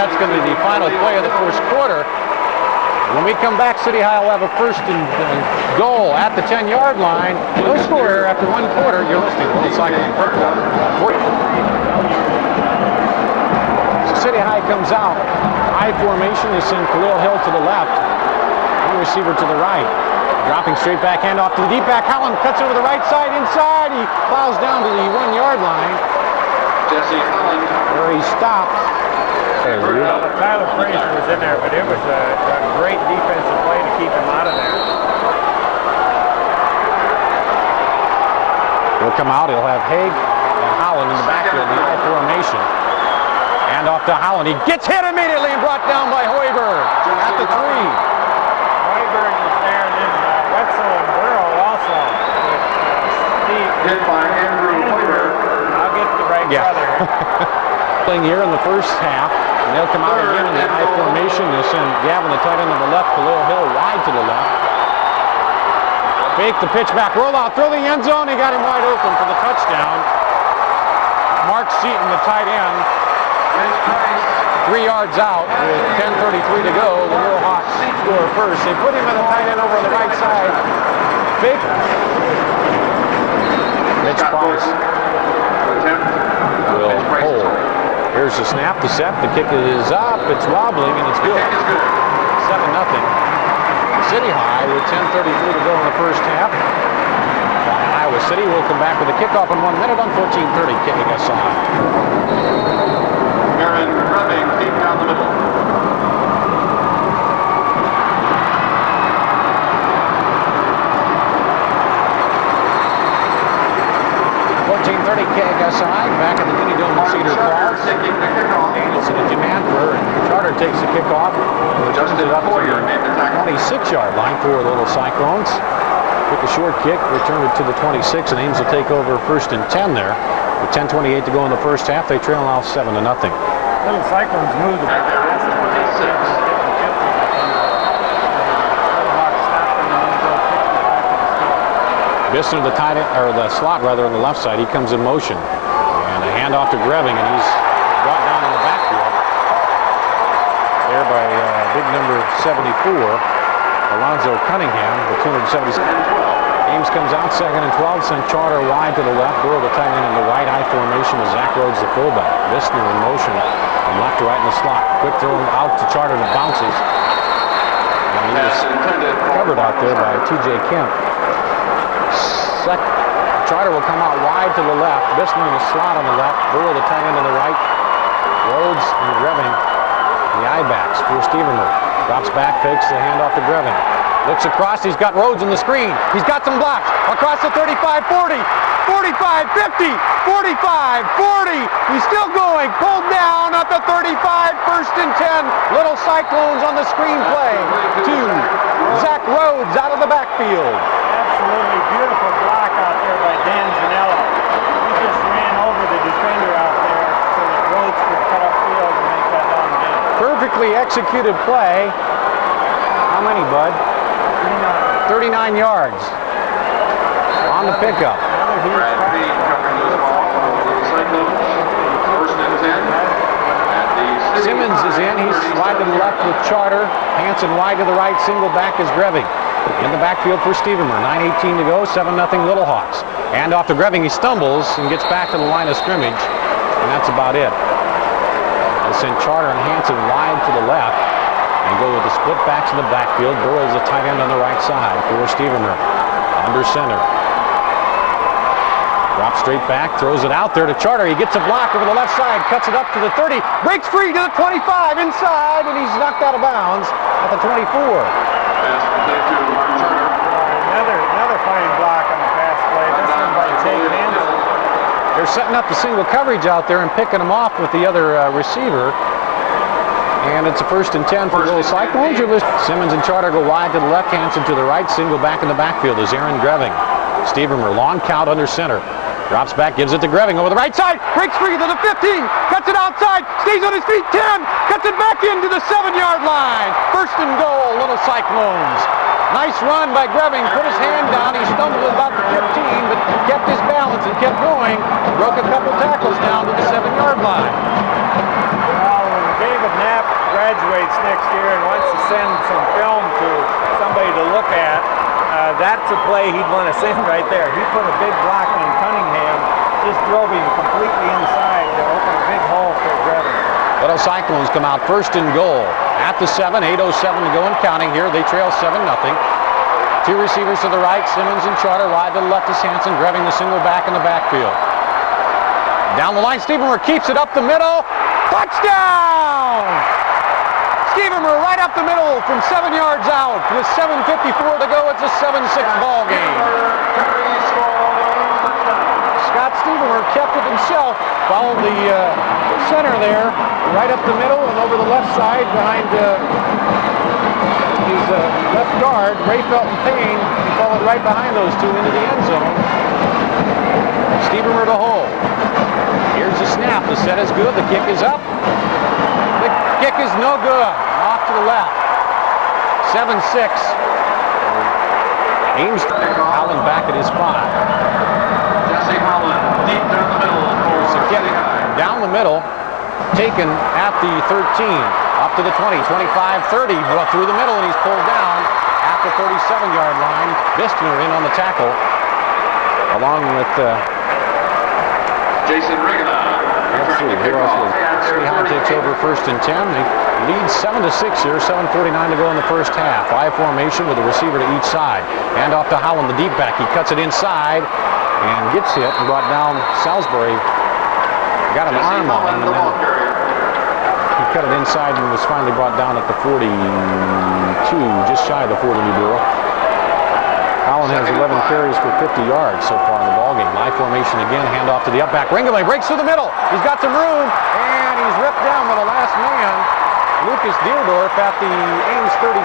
that's going to be the final play of the first quarter. When we come back, City High will have a first and goal at the 10-yard line. No score here after one quarter. You're listening to Little Cycling Football. So City High comes out. I formation is sent Khalil Hill to the left. And receiver to the right. Dropping straight back, handoff to the deep back. Holland cuts over the right side, inside. He plows down to the 1-yard line. Jesse Holland. Where he stops. Tyler Frazier was in there, but it was a great defensive play to keep him out of there. He'll come out. He'll have Haig and Holland in the backfield in the I formation. Hand off to Holland. He gets hit immediately and brought down by Hoiberg at the 3. Hoiberg was there, and then Wetzel and Burrow also. Steve. Hit by Andrew Hoiberg. I'll get the right brother. Playing here in the first half. And they'll come out again in the I formation. They'll send Gavin, the tight end, to the left. Khalil Hill wide to the left. Fake the pitch back, roll out, throw the end zone. He got him wide open for the touchdown. Mark Seaton, the tight end, 3 yards out with 10:33 to go. The Little Hawks score first. They put him at the tight end over on the right side. Fake. Mitch Price will hold. Here's the snap, the set, the kick is up, it's wobbling, and it's good. 7-0. City High with 10:33 to go in the first half. Iowa City will come back with a kickoff in 1 minute on 14:30, kicking us off. Aaron Grubbing deep down the middle. 14:30 KSI back at the Mini Dome in Cedar Falls. Danielson and Jim Antler, and Charter takes the kickoff. Returns it up to the 26-yard line for the Little Cyclones. Took a short kick, returned it to the 26, and Ames will take over first and 10 there. With 10:28 to go in the first half, they trail now 7-0. Little Cyclones moved the Bissner, the tight end, or the slot rather, on the left side, he comes in motion. And a handoff to Greving, and he's brought down in the backfield. There by big number 74, Alonzo Cunningham, the 270. Ames comes out, 2nd and 12, sent Charter wide to the left, Burrow the tight end in the right I formation with Zach Rhodes the fullback. Bissner in motion from left to right in the slot. Quick throw out to Charter that bounces. And he was covered out there by T.J. Kemp. Charter will come out wide to the left. Bissner in the slot on the left. Burrow the tight end on the right. Rhodes and Greving, the I-backs for Stevenmer. Drops back, fakes the handoff to Greving. Looks across, he's got Rhodes on the screen. He's got some blocks. Across the 35, 40, 45, 50, 45, 40. He's still going. Pulled down at the 35, 1st and 10. Little Cyclones on the screen play. To Zach Rhodes out of the backfield. Absolutely beautiful block out there by Dan Zanella. He just ran over the defender out there so that Rhodes could cut upfield and make that long gain. Perfectly executed play. How many, bud? 39 yards on the pickup. Simmons is in. He's wide to the left with Charter. Hanson wide to the right. Single back is Greving. In the backfield for Stevenmer. 9:18 to go. 7-0 Little Hawks. Hand off to Greving. He stumbles and gets back to the line of scrimmage. And that's about it. They send Charter and Hanson wide to the left. And go with the split backs in the backfield. Burrow's the tight end on the right side for Stevenmer. Under center. Drops straight back, throws it out there to Charter. He gets a block over the left side, cuts it up to the 30, breaks free to the 25 inside, and he's knocked out of bounds at the 24. Another fine block on the pass play. This one by Jake Hanson. They're setting up the single coverage out there and picking him off with the other receiver. And it's a 1st and 10 for Little Cyclones. Simmons and Charter go wide to the left, Hanson to the right, single back in the backfield is Aaron Greving. Stevenmer, long count under center. Drops back, gives it to Greving over the right side, breaks free to the 15, cuts it outside, stays on his feet, 10, cuts it back into the 7-yard line. 1st and goal, Little Cyclones. Nice run by Greving, put his hand down, he stumbled about the 15, but kept his balance and kept going. Broke a couple tackles down to the 7-yard line. Well, when David Knapp graduates next year and wants to send some film to somebody to look at, that's a play he'd want to send right there. He put a big block on Cunningham, just drove him completely inside to open a big hole for Grevin. Little Cyclones come out first and goal at the 7, 8:07 to go and counting here. They trail 7-0. Two receivers to the right, Simmons and Charter. Wide to the left is Hansen, grabbing the single back in the backfield. Down the line, Stevenmer keeps it up the middle. Touchdown! Stevenmer right up the middle from 7 yards out. With 7:54 to go, it's a 7-6 ball game. Scott Stevenmer kept it himself, followed the center there, right up the middle and over the left side behind his left guard, Ray Felton Payne. He followed right behind those two into the end zone. Stevenmer to hold. Here's the snap. The set is good. The kick is up. The kick is no good. Off to the left. 7-6. Ames Holland back at his spot. Jesse Holland deep down the middle Here's the for kick City High. down the middle. Taken at the 13. Up to the 20, 25, 30. Through the middle, and he's pulled down at the 37-yard line. Bistner in on the tackle, along with Jason Rigana. let's see, who else was City High takes over first and 10. They lead 7-6 here, 7:49 to go in the first half. I formation with a receiver to each side. Hand off to Howland, the deep back. He cuts it inside and gets hit and brought down. Salisbury got an arm on him, and then he cut it inside and was finally brought down at the 42, just shy of the 40 New Borough. Howland has 11 carries for 50 yards so far in the ballgame. I formation again, hand off to the up back. Ringaway breaks through the middle. He's got some room, and he's ripped down by the last man, Lucas Deerdorf at the Ames 35.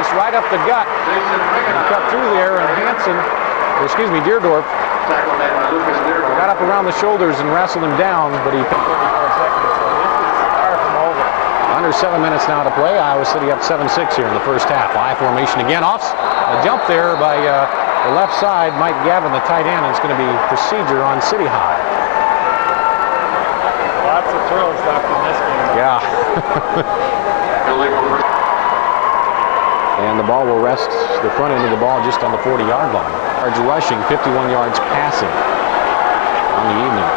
Just right up the gut. Jason He Rigana. cut through there, and Deerdorf Tackle made by Lucas Deerdorf. got up around the shoulders and wrestled him down, but he 34 seconds, so this is far from over. under 7 minutes now to play. Iowa City up 7-6 here in the first half. I formation again. Off a jump there by the left side. Mike Gavin, the tight end. It's going to be procedure on City High. Lots of throws left in this game. Yeah. Illegal first. And the ball will rest the front end of the ball just on the 40-yard line. Yards rushing, 51 yards passing on the evening.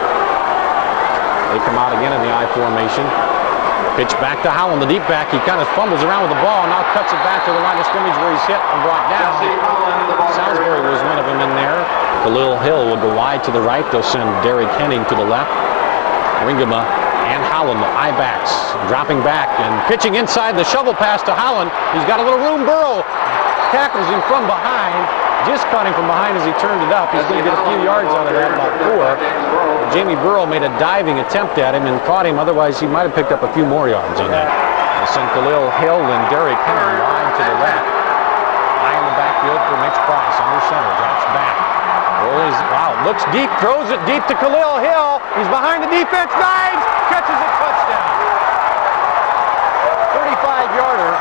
They come out again in the I formation. Pitch back to Howland, the deep back. He kind of fumbles around with the ball, now cuts it back to the line of scrimmage where he's hit and brought down. Jesse Holland, the ball Salisbury carrier. was one of them in there. Khalil Hill will go wide to the right. They'll send Derek Henning to the left. Ringama and Howland, the I-backs, dropping back and pitching inside. The shovel pass to Howland. He's got a little room. Burrow tackles him from behind. Just caught him from behind as he turned it up. He's going to get a few yards out of that, about 4. Jamie Burrow made a diving attempt at him and caught him. Otherwise, he might have picked up a few more yards on that. They send Khalil Hill and Derek Henning wide to the left. High in the backfield for Mitch Price. Under center, drops back. Wow, looks deep, throws it deep to Khalil Hill. He's behind the defense, dives, catches a touchdown. 35-yarder.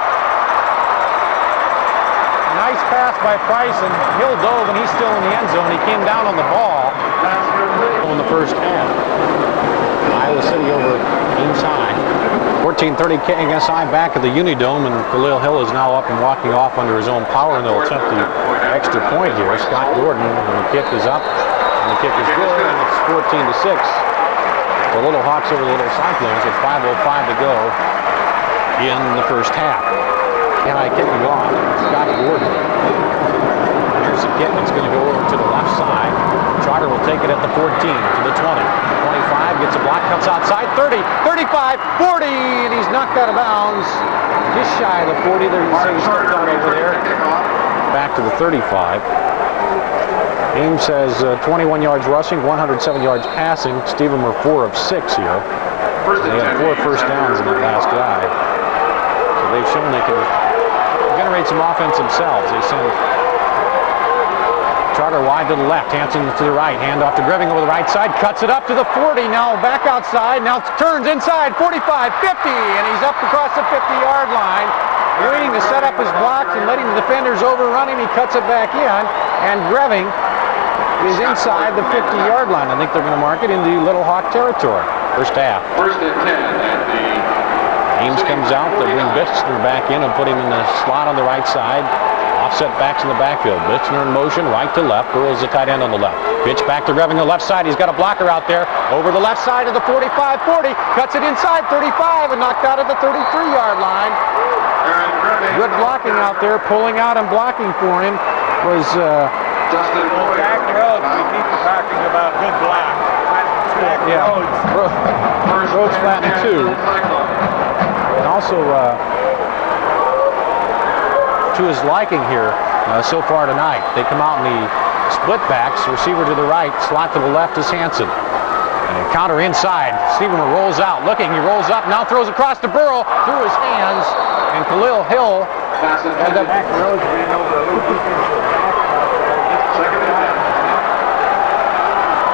Nice pass by Price, and Hill dove, and he's still in the end zone. He came down on the ball in the first half. Iowa City over Ames High. 14:30 KSI back at the Unidome, and Khalil Hill is now up and walking off under his own power, and they'll attempt the extra point here. Scott Gordon, and the kick is up, and the kick is good, and it's 14-6. The Little Hawks over the Little Cyclones with 5:05 to go in the first half. And I kicking off, Scott Gordon. Here's the kick. It's going to go over to the left side. Charter will take it at the 14, to the 20. 25, gets a block, cuts outside, 30, 35, 40, and he's knocked out of bounds. Just shy of the 40. There you see he's stepped out over there. Back to the 35. Ames has 21 yards rushing, 107 yards passing. Stevenmer 4 of 6 here. They had 4 first downs in that last drive. So they've shown they can generate some offense themselves. They send Charter wide to the left, Hansen to the right, hand off to Greving over the right side, cuts it up to the 40, now back outside, now turns inside, 45, 50, and he's up across the 50-yard line, waiting to set up his blocks and letting the defenders overrun him. He cuts it back in, and Greving is inside the 50-yard line. I think they're going to mark it into Little Hawk territory. First half. First and 10 at the Ames comes out. They bring Bichner back in and put him in the slot on the right side. Offset backs in the backfield. Bichner in motion, right to left. Burrows the tight end on the left. Pitch back to Greving on the left side. He's got a blocker out there. Over the left side of the 45-40. Cuts it inside 35 and knocked out at the 33-yard line. Good blocking out there. Pulling out and blocking for him was Zach Rhodes. We keep talking about good block. Zach Rhodes. Rhodes flattened two. And also, to his liking here so far tonight, they come out in the split backs. Receiver to the right, slot to the left is Hansen. And counter inside. Stevenman rolls out, looking. He rolls up, now throws across to Burrow through his hands. And Khalil Hill. And Zach Rhodes ran over a little defensive back.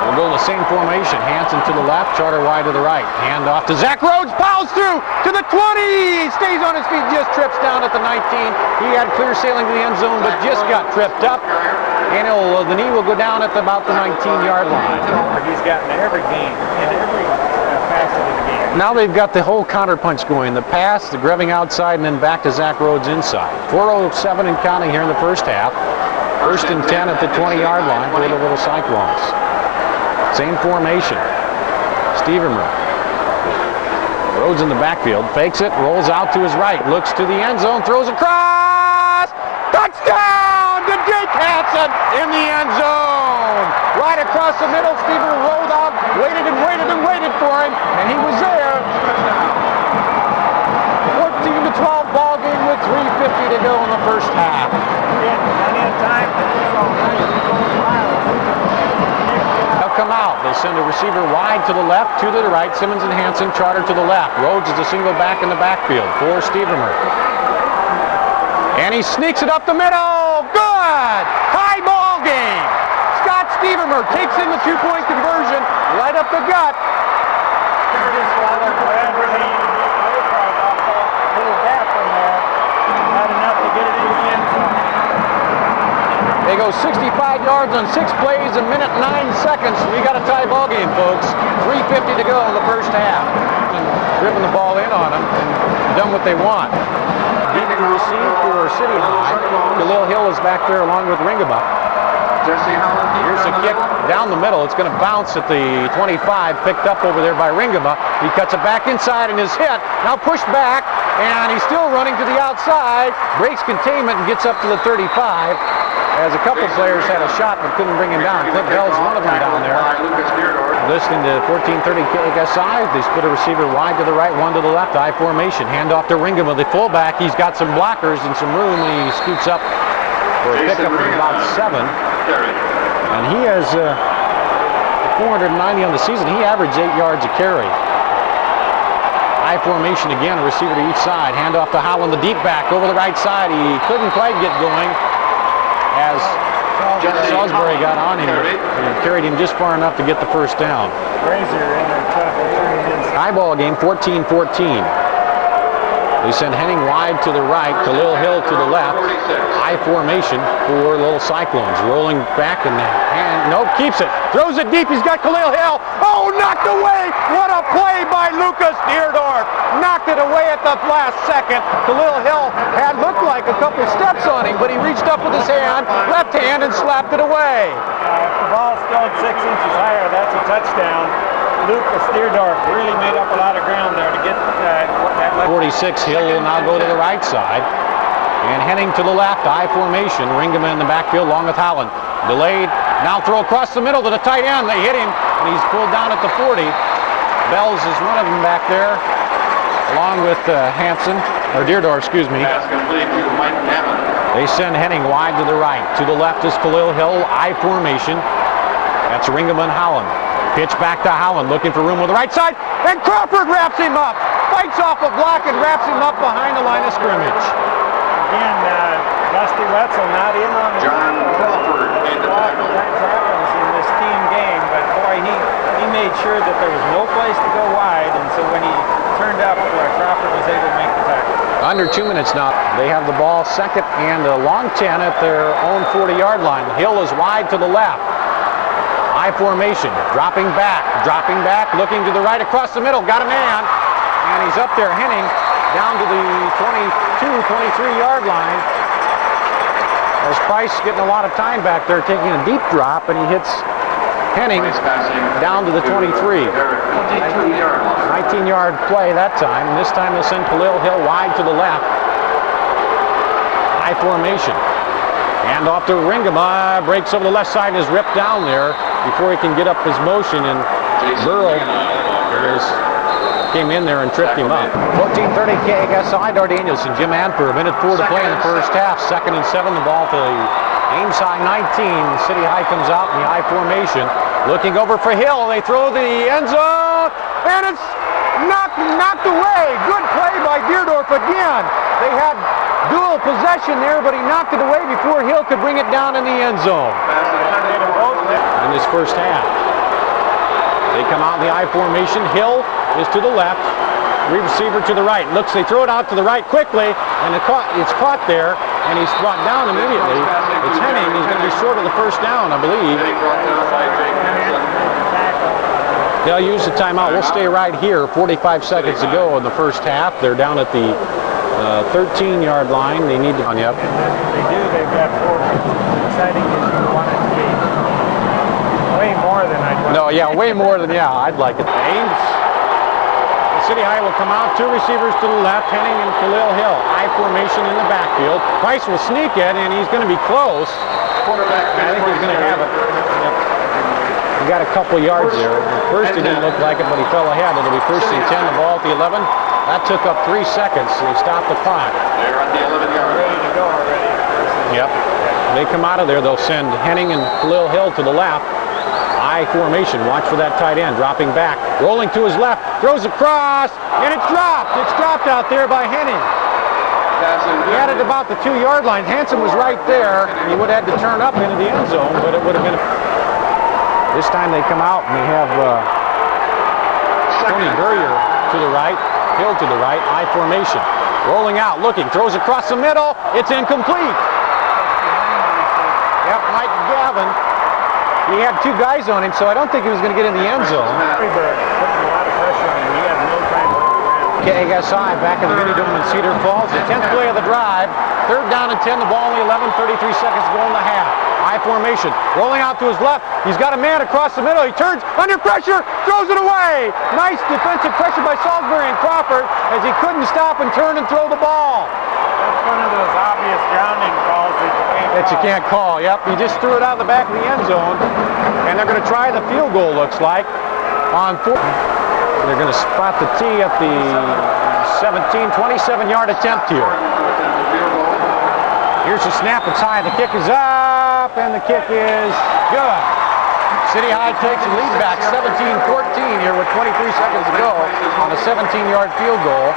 We'll go in the same formation. Hansen to the left, Charter wide to the right. Hand off to Zach Rhodes, plows through to the 20. Stays on his feet, just trips down at the 19. He had clear sailing to the end zone, but just got tripped up. And the knee will go down at about the 19-yard line. He's gotten every game, in every facet of the game. Now they've got the whole counter punch going. The pass, the Greving outside, and then back to Zach Rhodes inside. 4:07 and counting here in the first half. First and 10 at the 20-yard line for the Little Cyclones. Same formation. Stevenman. Rhodes in the backfield, fakes it, rolls out to his right, looks to the end zone, throws across. Touchdown to Jake Hansen in the end zone. Right across the middle, Stevenman rolled out, waited and waited and waited for him, and he was there. 14-12 ball game with 3:50 to go in the first half. Plenty of time. Come out. They send a receiver wide to the left, two to the right. Simmons and Hansen, Charter to the left. Rhodes is a single back in the backfield for Stevenman. And he sneaks it up the middle. Good! High ball game. Scott Stevenman takes in the two-point conversion right up the gut. They go 65 yards on 6 plays, a minute 9 seconds. We got a tie ball game, folks. 3:50 to go in the first half. And driven the ball in on them and done what they want. Deep to receive for City High. Khalil Hill is back there along with Ringaba. Here's a kick down the middle. It's going to bounce at the 25, picked up over there by Ringaba. He cuts it back inside and is hit. Now pushed back, and he's still running to the outside. Breaks containment and gets up to the 35. As a couple players had a shot but couldn't bring him down. Clint Bell's one of them down there. Listening to 1430 KSI, they split a receiver wide to the right, one to the left. I formation. Hand off to Ringama, the fullback. He's got some blockers and some room. He scoots up for a pickup of about 7. And he has 490 on the season. He averaged 8 yards a carry. I formation again, receiver to each side. Hand off to Howland, the deep back over the right side. He couldn't quite get going as Salisbury got on him and carried him just far enough to get the first down. High ball game, 14-14. They send Henning wide to the right, Khalil Hill to the left. I formation for Little Cyclones. Rolling back and keeps it. Throws it deep. He's got Khalil Hill. Oh, knocked away. What a play by Lucas Deerdorf. Knocked it away at the last second. Khalil Hill had looked like a couple steps on him, but he reached up with his left hand, and slapped it away. If the ball's thrown 6 inches higher, that's a touchdown. Lucas Deerdorf really made up a lot of ground there to get that left. 46, Hill will now go to the right side. And Henning to the left, I formation. Ringama in the backfield along with Howland. Delayed, now throw across the middle to the tight end. They hit him, and he's pulled down at the 40. Bells is one of them back there, along with Hansen, or Deerdorf, excuse me. They send Henning wide to the right. To the left is Khalil Hill, I formation. That's Ringama and Howland. Pitch back to Howland, looking for room with the right side, and Crawford wraps him up. Fights off a block and wraps him up behind the line of scrimmage. Again, Dusty Wetzel not in on the John Crawford made the tackle. That happens in this team game, but boy, he made sure that there was no place to go wide, and so when he turned up, Crawford was able to make the tackle. Under 2 minutes now. They have the ball, second and a long 10 at their own 40-yard line. Hill is wide to the left. I formation, dropping back, looking to the right across the middle, got a man, and he's up there. Henning down to the 22, 23-yard line. As Price getting a lot of time back there, taking a deep drop, and he hits Henning down to the 23. 19-yard play that time. And this time they'll send Khalil Hill wide to the left. High formation. And off to Ringama, breaks over the left side and is ripped down there before he can get up his motion, and Burrow came in there and tripped him up. 14:30 KXI, Dar Danielson, Jim Anfer, a minute 4 to play in the first half. 2nd and 7, the ball to the Ames High 19. City High comes out in the high formation. Looking over for Hill, they throw the end zone, and it's knocked away. Good play by Deerdorf again. They had dual possession there, but he knocked it away before Hill could bring it down in the end zone. In this first half, they come out in the I formation. Hill is to the left, receiver to the right. Looks, they throw it out to the right quickly, and it's caught there, and he's brought down immediately. It's Henning. He's going to be short of the first down, I believe. They'll use the timeout. We'll stay right here. 45 seconds to go in the first half. They're down at the 13-yard line. They need to. Yep. They've got 4 exciting as you want it to be. Way more than I'd like. No, yeah, way more than, yeah, I'd like it. Ames. City High will come out, 2 receivers to the left, Henning and Khalil Hill. High formation in the backfield. Price will sneak it, and he's going to be close. I think he's going to have it. Yep. He got a couple yards there. At first he didn't look like it, but he fell ahead. It'll be 1st and 10, the ball at the 11. That took up 3 seconds. They stopped the clock. They're at the 11-yard. Ready to go already. Yep. They come out of there. They'll send Henning and Khalil Hill to the left. High formation. Watch for that tight end. Dropping back. Rolling to his left. Throws across. And it's dropped. It's dropped out there by Henning. He had it about the 2-yard line. Hansen was right there. He would have had to turn up into the end zone, but it would have been. This time they come out and they have Tony Burrier to the right. Hill to the right. I formation. Rolling out. Looking. Throws across the middle. It's incomplete. Yep, Mike Gavin. He had 2 guys on him, so I don't think he was going to get in the end zone. Putting a lot of pressure on him. He had no time to look around. KXI back in the Mini Dome in Cedar Falls. The 10th play of the drive. 3rd down and 10. The ball only 11, 33 seconds to go in the half. High formation. Rolling out to his left. He's got a man across the middle. He turns under pressure. Throws it away. Nice defensive pressure by Salisbury and Crawford as he couldn't stop and turn and throw the ball. That's one of those obvious grounding calls that you can't call. Yep, he just threw it out of the back of the end zone. And they're going to try the field goal, looks like, on 4. They're going to spot the tee at the 27-yard attempt here. Here's the snap. It's high. The kick is up, and the kick is good. City High takes the lead back 17-14 here with 23 seconds to go on a 17-yard field goal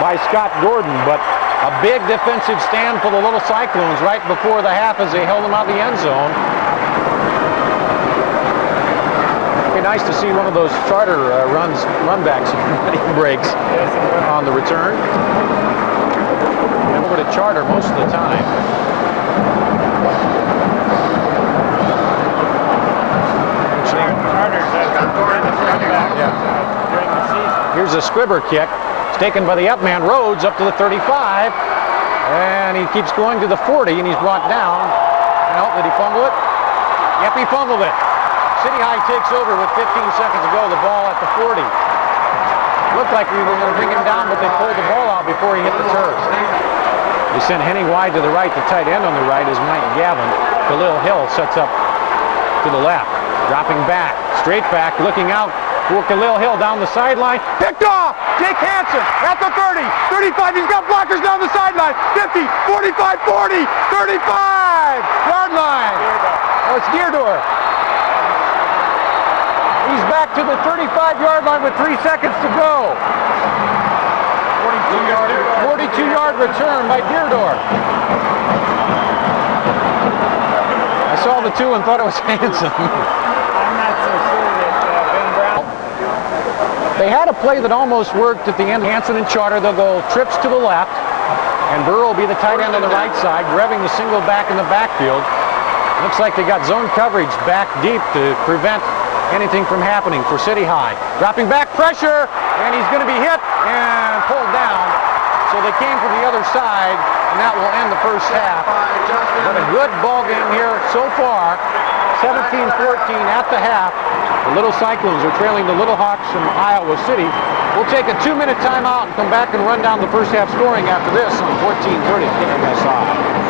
by Scott Gordon. But a big defensive stand for the Little Cyclones right before the half as they held them out of the end zone. It'd be nice to see one of those charter runbacks breaks on the return. Over to charter most of the time. Here's a squibber kick. It's taken by the up man, Rhodes, up to the 35. And he keeps going to the 40, and he's brought down. No, did he fumble it? Yep, he fumbled it. City High takes over with 15 seconds to go. The ball at the 40. Looked like we were going to bring him down, but they pulled the ball out before he hit the turf. They sent Henning wide to the right. The tight end on the right is Mike Gavin. Khalil Hill sets up to the left. Dropping back, straight back, looking out for Khalil Hill down the sideline. Picked off! Jake Hansen at the 30, 35. He's got blockers down the sideline. 50, 45, 40, 35! Yard line. Oh, it's Deerdorf. He's back to the 35-yard line with 3 seconds to go. 42-yard return by Deerdorf. I saw the 2 and thought it was Hansen. I'm not so sure that Ben Brown. They had a play that almost worked at the end. Hansen and Charter, they'll go trips to the left, and Burrow will be the tight end on the right side, grabbing the single back in the backfield. Looks like they got zone coverage back deep to prevent anything from happening for City High. Dropping back, pressure, And he's going to be hit and pulled down. So they came from the other side, and that will end the first half. But a good ball game here so far. 17-14 at the half. The Little Cyclones are trailing the Little Hawks from Iowa City. We'll take a 2-minute timeout and come back and run down the first half scoring after this on 1430 KMSI.